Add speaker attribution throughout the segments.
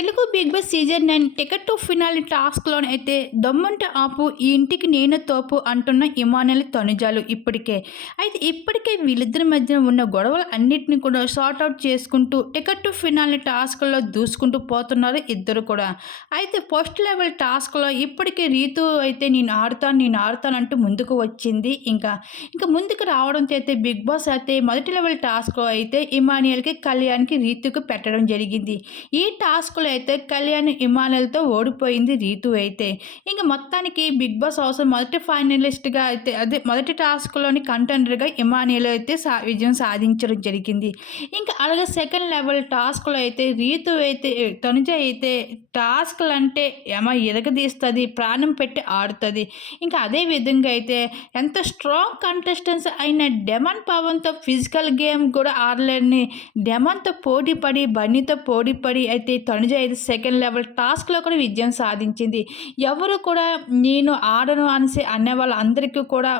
Speaker 1: Telugu big boss season nine ticket to finale టాస్క్లో అయితే ఆపు ఈ ఇంటికి నేను తోపు అంటున్న ఇమానుయల్ తనుజాలు ఇప్పటికే. అయితే ఇప్పటికే వీళ్ళిద్దరి మధ్య ఉన్న గొడవలు అన్నిటిని కూడా సార్ట్ అవుట్ చేసుకుంటూ టికెట్ టు ఫినాలి టాస్క్లో దూసుకుంటూ పోతున్నారు ఇద్దరు కూడా. అయితే ఫస్ట్ లెవెల్ టాస్క్లో ఇప్పటికే రీతు అయితే నేను ఆడుతాను నేను ఆడుతాను అంటూ ముందుకు వచ్చింది ఇంకా. ఇంకా ముందుకు రావడంతో అయితే బిగ్ బాస్ అయితే మొదటి లెవెల్ టాస్క్లో అయితే ఇమానియల్కి కళ్యాణ్కి రీతుకు పెట్టడం జరిగింది. ఈ టాస్క్లో అయితే కళ్యాణ్ హిమాలయలతో ఓడిపోయింది రీతు అయితే. ఇంకా మొత్తానికి బిగ్ బాస్ హౌస్ మొదటి ఫైనలిస్ట్గా అయితే అదే మొదటి టాస్క్లోని కంటెండర్గా ఇమానియల్ అయితే సా విజయం సాధించడం జరిగింది. ఇంకా అలాగే సెకండ్ లెవెల్ టాస్క్లో అయితే రీతు అయితే తనుజ అయితే టాస్క్లు అంటే ఏమో ఎరగదీస్తుంది ప్రాణం పెట్టి ఆడుతుంది. ఇంకా అదే విధంగా అయితే ఎంత స్ట్రాంగ్ కంటెస్టెన్స్ అయిన డెమన్ పవన్తో ఫిజికల్ గేమ్ కూడా ఆడలేని డెమన్తో పోటీ పడి బన్నీతో పోటీ పడి అయితే తనుజ ఐదు సెకండ్ లెవెల్ టాస్క్లో కూడా విజయం సాధించింది. ఎవరు కూడా నేను ఆడను అనేసి అనే వాళ్ళందరికీ కూడా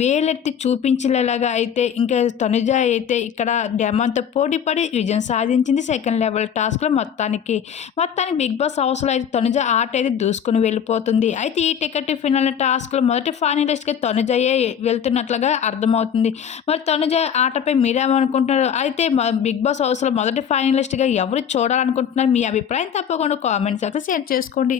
Speaker 1: వేలెత్తి చూపించేలాగా అయితే ఇంకా తనుజ అయితే ఇక్కడ డెమాన్తో పోటీ పడి విజయం సాధించింది సెకండ్ లెవెల్ టాస్క్లో మొత్తానికి. మొత్తానికి బిగ్ బాస్ హౌస్లో అయితే తనుజ ఆట అయితే దూసుకుని వెళ్ళిపోతుంది. అయితే ఈ టికెట్ ఫినల్ టాస్క్లో మొదటి ఫైనలిస్ట్గా తనుజయే వెళ్తున్నట్లుగా అర్థమవుతుంది. మరి తనుజ ఆటపై మీరేమనుకుంటున్నారు? అయితే బిగ్ బాస్ హౌస్లో మొదటి ఫైనలిస్ట్గా ఎవరు చూడాలనుకుంటున్నారు? మీ అభిప్రాయం తప్పకుండా కామెంట్ సెక్షన్ షేర్ చేసుకోండి.